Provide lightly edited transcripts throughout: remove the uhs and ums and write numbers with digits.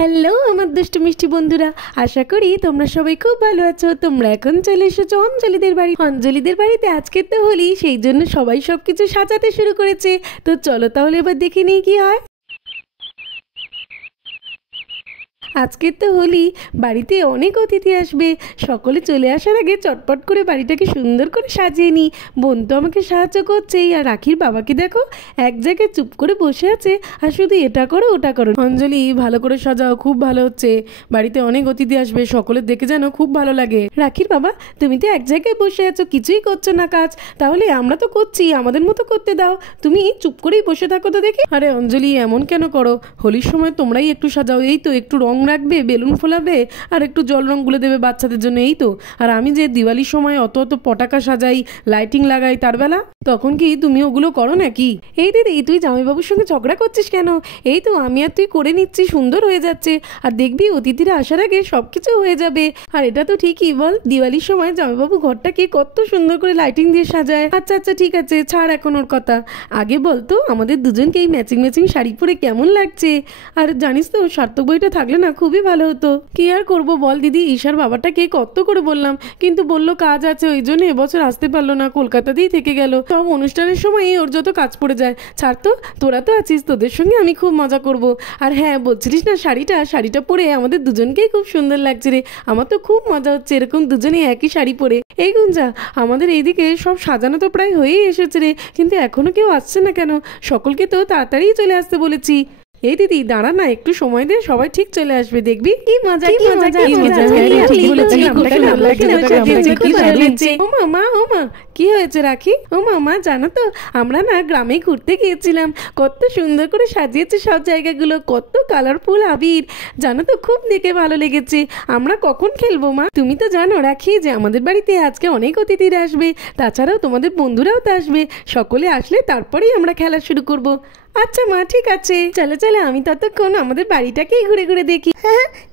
Hello আমার দুষ্টু মিষ্টি বন্ধুরা, আশা করি তোমরা সবাই খুব ভালো আছো। তোমরা এখন চলে এসেছো অঞ্জলিদের বাড়ি। অঞ্জলিদের বাড়িতে আজকে তো হোলি, সেই জন্য সবাই সবকিছু সাজাতে শুরু করেছে। তো চলো তাহলে এবার দেখে নিই কি হয়। আজকের তো হোলি, বাড়িতে অনেক অতিথি আসবে। সকলে চলে আসার আগে চটপট করে বাড়িটাকে সুন্দর করে সাজিয়ে নিই। বোন তো আমাকে সাহায্য করছেই, আর রাখির বাবাকে দেখো এক জায়গায় চুপ করে বসে আছে আর শুধু এটা করো ওটা করো। অঞ্জলি ভালো করে সাজাও, খুব ভালো হচ্ছে। বাড়িতে অনেক অতিথি আসবে, সকলের দেখে যেন খুব ভালো লাগে। রাখির বাবা, তুমি তো এক জায়গায় বসে আছো, কিছুই করছো না কাজ। তাহলে আমরা তো করছি, আমাদের মতো করতে দাও। তুমি চুপ করেই বসে থাকো তো দেখি। আরে অঞ্জলি এমন কেন করো? হোলির সময় তোমরাই একটু সাজাও, এই তো একটু রং রাখবে, বেলুন ফোলাবে আর একটু জল রং গুলে দেবে বাচ্চাদের জন্য, এই তো। আর আমি যে দিওয়ালির সময় অত অত পটাকা সাজাই, লাইটিং লাগাই, তার বেলা তখন কি তুমি ওগুলো করো নাকি? এই দিদি, তুই জামাইবাবুর সঙ্গে ঝগড়া করছিস কেন? এই তো আমি আর তুই করে নিচ্ছি, সুন্দর হয়ে যাচ্ছে। আর দেখবি অতিথিরা আসার আগে সবকিছু হয়ে যাবে। আর এটা তো ঠিকই বল, দিওয়ালির সময় জামাইবাবু ঘরটাকে কত সুন্দর করে লাইটিং দিয়ে সাজায়। আচ্ছা আচ্ছা ঠিক আছে, ছাড় এখন ওর কথা। আগে বলতো আমাদের দুজনকে এই ম্যাচিং ম্যাচিং শাড়ি পরে কেমন লাগছে? আর জানিস তো সার্থক বইটা থাকলে না খুবই ভালো হতো। কি আর করবো বল দিদি, ঈশার বাবাটাকে কত করে বললাম, কিন্তু বললো কাজ আছে, ওই জন্য এবছর আসতে পারলো না, কলকাতাতেই থেকে গেল। সব অনুষ্ঠানের সময় ওর যত কাজ পড়ে যায়। ছাড় তো, তোরা তো আছিস, তোদের সঙ্গে আমি খুব মজা করব। আর হ্যাঁ বলছিলিস না শাড়িটা পরে আমাদের দুজনকেই খুব সুন্দর লাগছে রে। আমার তো খুব মজা হচ্ছে এরকম দুজনে একই শাড়ি পরে। এই গুঞ্জা, আমাদের এইদিকে সব সাজানো তো প্রায় হয়েই এসেছে রে, কিন্তু এখনো কেউ আসছে না কেন? সকলকে তো তাড়াতাড়ি চলে আসতে বলেছি। এই দিদি দাঁড়া না, একটু সময় দে, সবাই ঠিক চলে আসবে, দেখবি কি মজা কি মজা। ও মা, কি হয়েছে রাখি? ও মা, জানো তো আমরা না গ্রামে ঘুরতে গিয়েছিলাম, কত সুন্দর করে সাজিয়েছে সব জায়গাগুলো, কত কালারফুল আবির। জানো তো খুব দেখে ভালো লেগেছে। আমরা কখন খেলবো মা? তুমি তো জানো রাখি যে আমাদের বাড়িতে আজকে অনেক অতিথিরা আসবে, তাছাড়াও তোমাদের বন্ধুরাও তো আসবে। সকলে আসলে তারপরেই আমরা খেলা শুরু করব। আচ্ছা মা ঠিক আছে, চলো চলো, আমি ততক্ষণ আমাদের বাড়িটাকেই ঘুরে ঘুরে দেখি।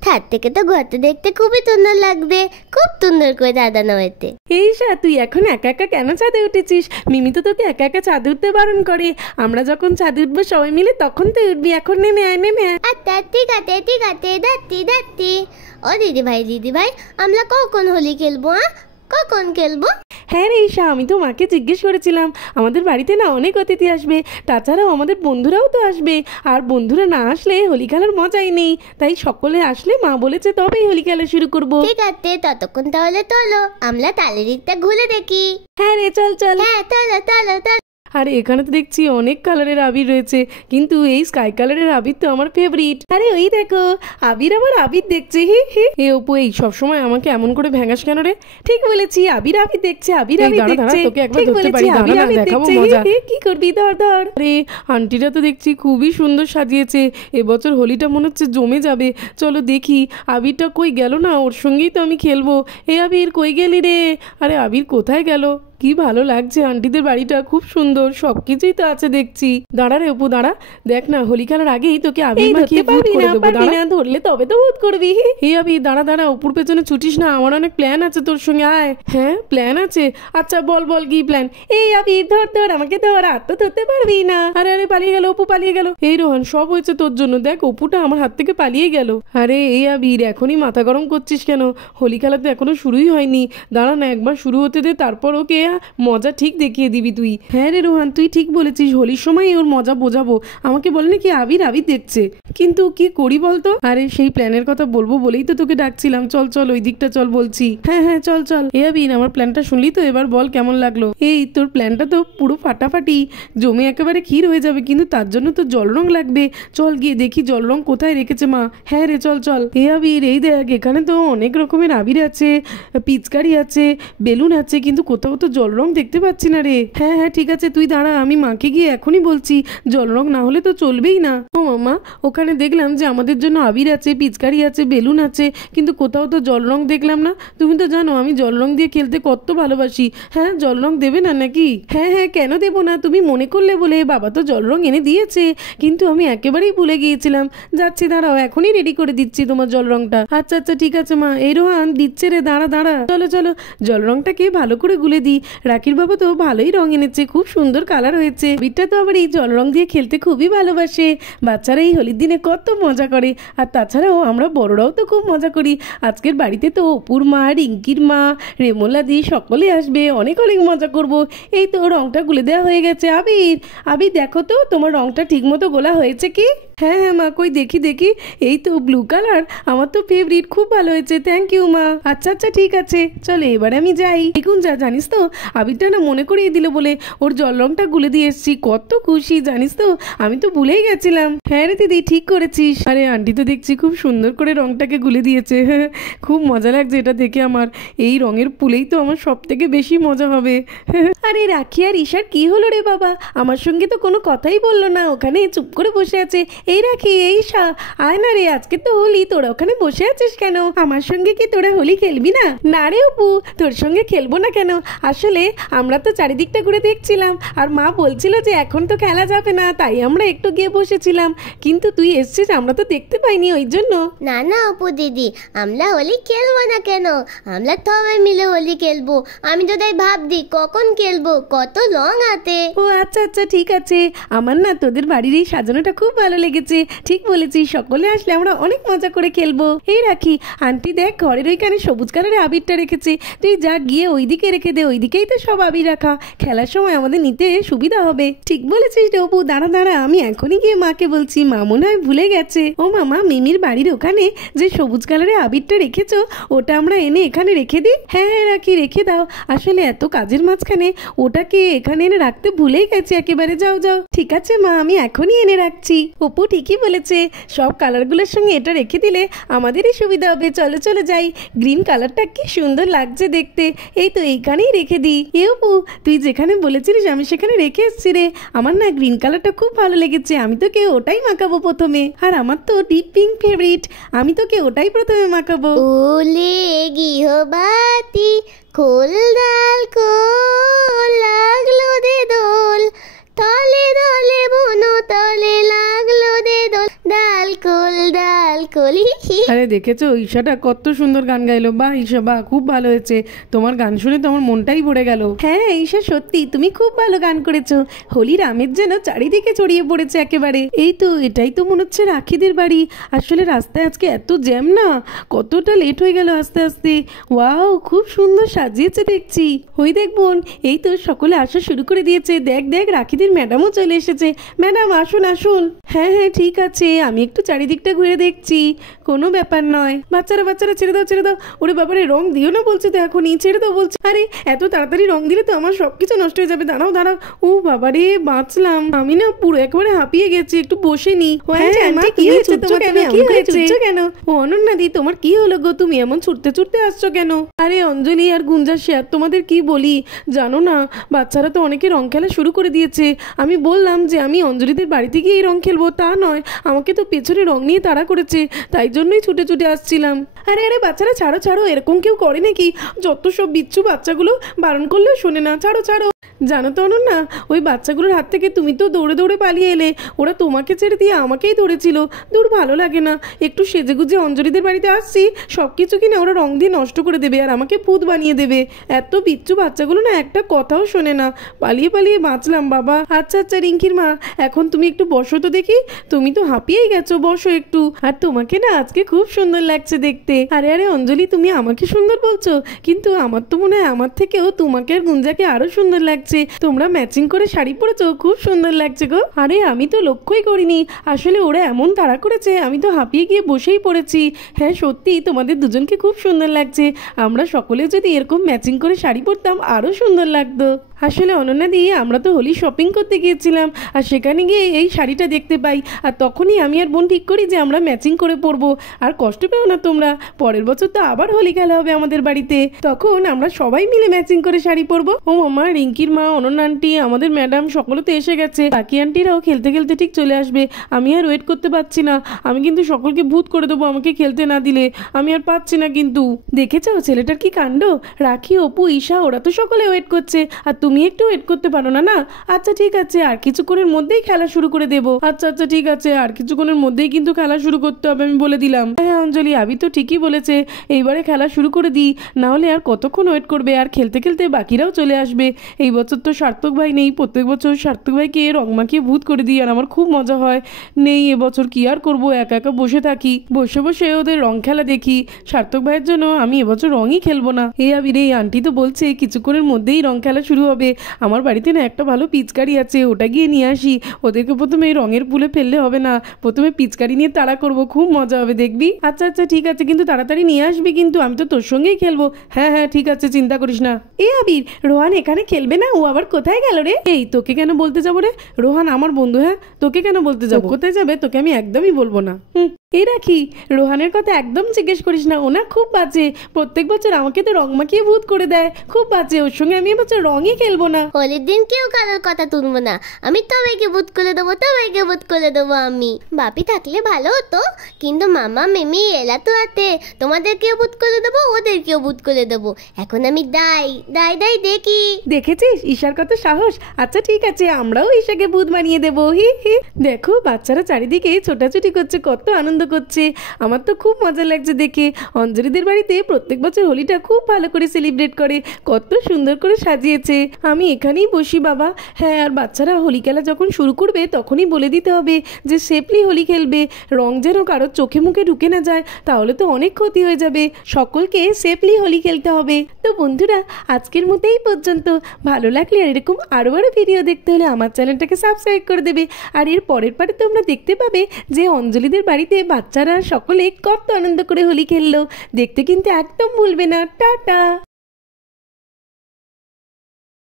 তার থেকে তো ঘরটা দেখতে খুবই সুন্দর লাগবে, খুব সুন্দর করে সাজানো হয়েছে। এই তুই এখন একা একা কেন ছাদে উঠেছিস? মিমি তো তোকে একা একা ছাদে উঠতে বারণ করে। আমরা যখন ছাদে উঠবো সবাই মিলে তখন তুই উঠবি, এখন নেমে আয় নেমে আয়। আচ্ছা ঠিক আছে যাচ্ছি। ও দিদি ভাই, আমরা কখন হোলি খেলবো? কখন খেলবো? হ্যাঁ রে ঈশা, আমি তো মাকে জিজ্ঞেস করেছিলাম, আমাদের বাড়িতে না অনেক অতিথি আসবে, তাছাড়াও আমাদের বন্ধুরাও তো আসবে। আর বন্ধুরা না আসলে হোলি খেলার মজাই নেই, তাই সকলে আসলে মা বলেছে তবেই হোলি খেলা শুরু করব। ঠিক আছে, ততক্ষণ তাহলে চলো আমরা তালের দিকটা ঘুরে দেখি। হ্যাঁ রে চল। হ্যাঁ চলো। আর এখানে তো দেখছি অনেক কালারের আবির রয়েছে, কিন্তু এই স্কাই কালারের আবির তো আমার ফেভারিট। আরে ওই দেখো আবির আবার আবির দেখছে। হে অপু, এই সবসময় আমাকে এমন করে ভেঙাস কেন রে? ঠিক বলেছি, আবির দেখছে, আবির দেখছে। ঠিক বলেছি, আবির দেখছে। কি করবি? ধর। আরে আন্টিরা তো দেখছি খুবই সুন্দর সাজিয়েছে, এবছর হোলিটা মনে হচ্ছে জমে যাবে। চলো দেখি আবিরটা কই গেল না, ওর সঙ্গেই তো আমি খেলবো। এ আবির কই গেলি রে? আরে আবির কোথায় গেল? কি ভালো লাগছে, আন্টিদের বাড়িটা খুব সুন্দর, সবকিছুই তো আছে দেখছি। দাঁড়া রে অপু দাঁড়া, দেখ না হোলি খেলার আগেই তোকে আবির মাখিয়ে ভূত করে দেবো। দাঁড়া, ধরলে তবে তো ভূত করবি। হে আবির দাঁড়া, অপুর পেছনে ছুটিস না, আমার অনেক প্ল্যান আছে তোর সঙ্গে, আয়। হ্যাঁ প্ল্যান আছে? আচ্ছা বল কি প্ল্যান? এই আবির ধর, আমাকে ধর, আর তো ধরতে পারবি না। আরে পালিয়ে গেল, অপু পালিয়ে গেল। এই রোহন, সব হয়েছে তোর জন্য, দেখ অপুটা আমার হাত থেকে পালিয়ে গেল। আরে এই আবির এখনই মাথা গরম করছিস কেন? হোলি খেলা তো এখনো শুরুই হয়নি, দাঁড়া না একবার শুরু হতে দে, তারপর ওকে মজা ঠিক দেখিয়ে দিবি তুই। হ্যাঁ রে রোহান, তুই ঠিক বলেছিস, হোলির সময় ওর মজা বোঝাবো। আমাকে বলে নাকি আবির দেখছে, কিন্তু কি করি বলতো? আরে সেই প্ল্যানের কথা বলবো বলেই তো তোকে ডাকছিলাম। চল ওই দিকটা চল বলছি। হ্যাঁ চল। এ আবির, আমার প্ল্যানটা শুনলি তো, এবার বল কেমন লাগলো? এই তোর প্ল্যানটা তো পুরো ফাটাফাটি, জমে একেবারে ক্ষীর হয়ে যাবে, কিন্তু তার জন্য তো জল রং লাগবে। চল গিয়ে দেখি জল রং কোথায় রেখেছে মা। হ্যাঁ রে চল। এ আবির, এই দেখ এখানে তো অনেক রকমের আবির আছে, পিচকারি আছে, বেলুন আছে, কিন্তু কোথাও তো জল রং দেখতে পাচ্ছি না রে। হ্যাঁ ঠিক আছে, তুই দাঁড়া, আমি মাকে গিয়ে এখনই বলছি, জল রং না হলে তো চলবেই না। ও মামা, ওখানে দেখলাম যে আমাদের জন্য আবির আছে, পিচকারি আছে, বেলুন আছে, কিন্তু কোথাও তো জল রং দেখলাম না। তুমি তো জানো আমি জল রং দিয়ে খেলতে কত ভালোবাসি। হ্যাঁ জল রং দেবে না নাকি? হ্যাঁ কেন দেবো না, তুমি মনে করলে বলে, বাবা তো জল রং এনে দিয়েছে, কিন্তু আমি একেবারেই ভুলে গিয়েছিলাম। যাচ্ছি, দাঁড়াও এখনই রেডি করে দিচ্ছি তোমার জল রংটা। আচ্ছা ঠিক আছে মা। এই রোহান দিচ্ছে রে, দাঁড়া। চলো জল রংটাকে ভালো করে গুলে দিই, রাখির বাবা তো ভালোই রং এনেছে, খুব সুন্দর কালার হয়েছে। আবিরটা তো আবার এই জল রং দিয়ে খেলতে খুবই ভালোবাসে। বাচ্চারা এই হোলির দিনে কত মজা করে। আর তাছাড়াও আমরা বড়রাও তো খুব মজা করি। আজকের বাড়িতে তো অপুর মা, রিঙ্কির মা, রেমোলাদি সকলে আসবে, অনেক অনেক মজা করব। এই তো রংটা গুলে দেওয়া হয়ে গেছে। আবির, আবির দেখো তো তোমার রংটা ঠিক মতো গোলা হয়েছে কি? হ্যাঁ হ্যাঁ মা, কই দেখি দেখি। এই তো ব্লু কালার, আমার তো ফেভারিট, খুব ভালো হয়েছে। থ্যাংক ইউ মা। আচ্ছা আচ্ছা ঠিক আছে, চলো এবারে আমি যাই। দেখুন জানিস তো আবিরটা না মনে করিয়ে দিল বলে ওর জল রংটা গুলে দিয়ে এসেছি। কত খুশি জানিস তো, আমি তো ভুলেই গেছিলাম। হ্যাঁ রে দিদি, ঠিক করেছিস। আরে আন্টি তো দেখছি খুব সুন্দর করে রংটাকে গুলে দিয়েছে। খুব মজা লাগছে এটা দেখে আমার। এই রঙের পুলেই তো আমার সব থেকে বেশি মজা হবে। আরে রাখি আর ঈশার কি হলো রে বাবা? আমার সঙ্গে তো কোনো কথাই বললো না, ওখানে চুপ করে বসে আছে। এই রাখি, এই ঈশা, আয় না রে, আজকে তো হোলি, তোরা ওখানে বসে আছিস কেন? আমার সঙ্গে কি তোরা হোলি খেলবি না? না রে অপু, তোর সঙ্গে খেলবো না কেন? আসলে আমরা তো চারিদিকটা ঘুরে দেখছিলাম, আর মা বলছিল যে এখন তো খেলা যাবে না, তাই আমরা একটু গিয়ে বসেছিলাম। কিন্তু তুই এসছিস, আমরা তো দেখতে পাইনি, ওই জন্য। না না অপু দিদি, আমরা হোলি খেলবো না কেন? আমরা সবাই মিলে হোলি খেলবো। আমি তো তাই ভাবছি কখন খেলবো, কত রং হাতে। ও আচ্ছা আচ্ছা ঠিক আছে। আমার না তোদের বাড়ির এই সাজানোটা খুব ভালো লেগেছে। ঠিক বলেছিস, সকলে আসলে আমরা অনেক মজা করে খেলবো। এই রাখি, আন্টি দেখ ঘরের ওইখানে সবুজ কালারের আবিরটা রেখেছে, তুই যা গিয়ে ওইদিকে রেখে দে, ওইদিকেই তো সব আবির রাখা, খেলার সময় আমাদের নিতে সুবিধা হবে। ঠিক বলেছিস রে অপু, দাঁড়া দাঁড়া, আমি এখনই গিয়ে মাকে বলছি, মা মনে হয় ভুলে গেছে। ও মামা, মিমির বাড়ির ওখানে যে সবুজ কালারের আবিরটা রেখেছো, ওটা আমরা এনে এখানে রেখে দিই। হ্যাঁ হ্যাঁ রাখি, রেখে দাও। আসলে এত কাজের মাঝখানে ওটাকে এখানে এনে রাখতে ভুলেই গেছি একেবারে। যাও যাও। ঠিক আছে মা, আমি এখনই এনে রাখছি। অপু ঠিকই বলেছে, সব কালারগুলোর সঙ্গে এটা রেখে দিলে আমাদেরই সুবিধা হবে। চলো চলো যাই। গ্রিন কালারটা কি সুন্দর লাগছে দেখতে। এই তো এইখানেই রেখে দিই। এ অপু, তুই যেখানে বলেছিলিস আমি সেখানে রেখে এসছি রে। আমার না গ্রিন কালারটা খুব ভালো লেগেছে, আমি তোকে ওটাই মাখাবো প্রথমে। আর আমার তো ডিপ পিঙ্ক ফেভারিট, আমি তোকে ওটাই প্রথমে মাখাবো। ওলে গৃহবাতি খোল ডাল খোল, লাগলো দে দোল, তলে দলে বুনো তলে লাগলো দে দোল, ডাল খোল ডাল খোল। আরে দেখেছো ঈশাটা কত সুন্দর গান গাইলো। বাহ ঈশা, বাহ, খুব ভালো হয়েছে। তোমার গান শুনে তো আমার মনটাই ভরে গেল। হ্যাঁ ঈশা, সত্যি তুমি খুব ভালো গান করেছো। হোলির আমেজ যেন চারিদিকে ছড়িয়ে পড়েছে একেবারে। এই তো এটাই তো মনে হচ্ছে রাখিদের বাড়ি। আসলে রাস্তায় আজকে এত জ্যাম না, কতটা লেট হয়ে গেল আস্তে আস্তে। ওয়াও, খুব সুন্দর সাজিয়েছে দেখছি। ওই দেখ বোন, এই তো সকলে আসা শুরু করে দিয়েছে। দেখ দেখ, রাখিদের ম্যাডামও চলে এসেছে। ম্যাডাম আসুন আসুন। হ্যাঁ হ্যাঁ ঠিক আছে, আমি একটু চারিদিকটা ঘুরে দেখছি, কোনো ব্যাপার নয়। বাচ্চারা বাচ্চারা ছেড়ে দাও ছেড়ে দাও। ওরে বাবারে, রং দিও না বলছে তো এখনই, ছেড়ে দাও বলছে। আরে এত তাড়াতাড়ি রং দিলে তো আমার সবকিছু নষ্ট হয়ে যাবে। দাঁড়াও দাঁড়াও। ও বাবারে, বাঁচলাম। আমি না পুরো একেবারে হাঁপিয়ে গেছি, একটু বসে নি। কি হয়েছে তোমার? কি হয়েছে কেন? ও অনন্যাদি, তোমার কি হলো গো? তুমি এমন ছুটতে ছুটতে আসছো কেন? আরে অঞ্জলি আর গুঞ্জা শেয়ার, তোমাদের কি বলি জানো না, বাচ্চারা তো অনেকে রং খেলা শুরু করে দিয়েছে। আমি বললাম যে আমি অঞ্জলিদের বাড়িতে গিয়ে এই রং খেলবো, তা নয়, আমাকে তো পেছনে রং নিয়ে তাড়া করেছে, তাই জন্যই ছুটে ছুটে আসছিলাম। আরে আরে বাচ্চারা ছাড়ো ছাড়ো, এরকম কেউ করে নাকি? যত সব বিচ্ছু বাচ্চাগুলো, বারণ করলেও শোনে না। ছাড়ো ছাড়ো। জানো তো অনন্যা, ওই বাচ্চাগুলোর হাত থেকে তুমি তো দৌড়ে দৌড়ে পালিয়ে এলে, ওরা তোমাকে ছেড়ে দিয়ে আমাকেই ধরেছিল। দূর, ভালো লাগে না। একটু সেজেগুজে অঞ্জলিদের বাড়িতে আসছি, সব কিছু কিনে ওরা রং দিয়ে নষ্ট করে দেবে আর আমাকে ভূত বানিয়ে দেবে। এত বিচ্ছু বাচ্চাগুলো না একটা কথাও শোনে না। পালিয়ে পালিয়ে বাঁচলাম বাবা। আচ্ছা আচ্ছা রিঙ্কির মা, এখন তুমি একটু বসো তো দেখি, তুমি তো হাঁপিয়েই গেছো, বসো একটু। আর তোমাকে না আজকে খুব সুন্দর লাগছে দেখতে। আরে আরে অঞ্জলি, তুমি আমাকে সুন্দর বলছো, কিন্তু আমার তো মনে হয় আমার থেকেও তোমাকে আর গুঞ্জাকে আরো সুন্দর লাগছে। তোমরা ম্যাচিং করে শাড়ি পরেছো, খুব সুন্দর লাগছে গো। আরে আমি তো লক্ষ্যই করিনি, আসলে ওরা এমন তাড়া করেছে, আমি তো হাঁপিয়ে গিয়ে বসেই পড়েছি। হ্যাঁ সত্যি, তোমাদের দুজনকে খুব সুন্দর লাগছে। আমরা সকলে যদি এরকম ম্যাচিং করে শাড়ি পরতাম আরো সুন্দর লাগতো। আসলে অনন্যাদি, আমরা তো হোলি শপিং করতে গিয়েছিলাম, আর সেখানে গিয়ে এই শাড়িটা দেখতে পাই, আর তখনই আমি আর বোন ঠিক করি যে আমরা ম্যাচিং করে পরবো। আর কষ্ট পেও না তোমরা, পরের বছর তো আবার হোলি খেলা হবে আমাদের বাড়িতে, তখন আমরা সবাই মিলে ম্যাচিং করে শাড়ি পরবো। ও মামা, রিঙ্কির মা, অনন্যা আন্টি, আমাদের ম্যাডাম সকলে তো এসে গেছে। বাকি আন্টিরাও খেলতে খেলতে ঠিক চলে আসবে। আমি আর ওয়েট করতে পারছি না, আমি কিন্তু সকলকে ভূত করে দেবো আমাকে খেলতে না দিলে। আমি আর পাচ্ছি না কিন্তু। দেখেছো ছেলেটার কি কাণ্ড? রাখি, অপু, ঈশা, ওরা তো সকলে ওয়েট করছে, আর তুমি একটু ওয়েট করতে পারো না? না আচ্ছা ঠিক আছে, আর কিছুক্ষণের মধ্যেই খেলা শুরু করে দেবো। আচ্ছা আচ্ছা ঠিক আছে, আর কিছুক্ষণের মধ্যেই কিন্তু খেলা শুরু করতে হবে, আমি বলে দিলাম। হ্যাঁ অঞ্জলি, আবি তো ঠিকই বলেছে, এইবারে খেলা শুরু করে দিই, না হলে আর কতক্ষণ ওয়েট করবে, আর খেলতে খেলতে বাকিরাও চলে আসবে। এই বছর তো সার্থক ভাই নেই, প্রত্যেক বছর সার্থক ভাইকে রং মাখিয়ে ভূত করে দিই, আর আমার খুব মজা হয়। নেই এবছর, কি আর করবো, একা একা বসে থাকি, বসে বসে ওদের রং খেলা দেখি। সার্থক ভাইয়ের জন্য আমি এবছর রঙই খেলবো না। এই আবির, এই আন্টি তো বলছে কিছুক্ষণের মধ্যেই রং খেলা শুরু হবে। আমার বাড়িতে না একটা ভালো পিচকারি আছে, ওটা গিয়ে নিয়ে আসি। ওদেরকে প্রথমে এই রঙের পুলে ফেললে হবে না, প্রথমে পিচকারি নিয়ে তাড়া করবো, খুব মজা হবে দেখবি। আচ্ছা আচ্ছা ঠিক আছে, কিন্তু তাড়াতাড়ি নিয়ে আসবি, কিন্তু আমি তো তোর সঙ্গেই খেলবো। হ্যাঁ হ্যাঁ ঠিক আছে, চিন্তা করিস না। এ আবির, রোহান এখানে খেলবে না? ও আবার কোথায় গেল রে? এই তোকে কেন বলতে যাবো রে? রোহান আমার বন্ধু। হ্যাঁ তোকে কেন বলতে যাবো? কোথায় যাবে তোকে আমি একদমই বলবো না। এই রাখি, রোহানের কথা একদম জিজ্ঞেস করিস না, ও না খুব বাজে, প্রত্যেক বছর আমাকে তো রং মাখিয়ে ভূত করে দেয়, খুব বাজে, ওর সঙ্গে আমি এবছর রঙই খেলবো না। হোলির দিন কেউ কারোর কথা তুলবো না, আমি তবাইকে বুট করে দেবো, তবাইকে বুট করে দেবো আমি। বাপি থাকলে ভালো হতো, কিন্তু মামা মিমি এলা তো হাতে, তোমাদেরকেও বুট করে দেবো, ওদেরকেও বুট করে দেবো। এখন আমি দাই দাই দাই দেখি। দেখেছিস ঈশার কত সাহস? আচ্ছা ঠিক আছে, আমরাও ঈশাকে ভূত বানিয়ে দেবো। হি হি, দেখো বাচ্চারা চারিদিকে ছোটাছুটি করছে, কত আনন্দ করছে, আমার তো খুব মজা লাগছে দেখে। অঞ্জলিদের বাড়িতে প্রত্যেক বছর হোলিটা খুব ভালো করে সেলিব্রেট করে, কত সুন্দর করে সাজিয়েছে। আমি এখানেই বসি বাবা। হ্যাঁ, আর বাচ্চারা হোলি খেলা যখন শুরু করবে তখনই বলে দিতে হবে যে সেফলি হোলি খেলবে, রং যেন কারোর চোখে মুখে ঢুকে না যায়, তাহলে তো অনেক ক্ষতি হয়ে যাবে। সকলকে সেফলি হোলি খেলতে হবে। তো বন্ধুরা, আজকের মতো এই পর্যন্ত। ভালো লাগলে আর এরকম আরও আরও ভিডিও দেখতে হলে আমার চ্যানেলটাকে সাবস্ক্রাইব করে দেবে। আর এর পরের পারে তোমরা দেখতে পাবে যে অঞ্জলিদের বাড়িতে বাচ্চারা সকলে কত আনন্দ করে হোলি খেললো, দেখতে কিন্তু একদম ভুলবে না। টাটা।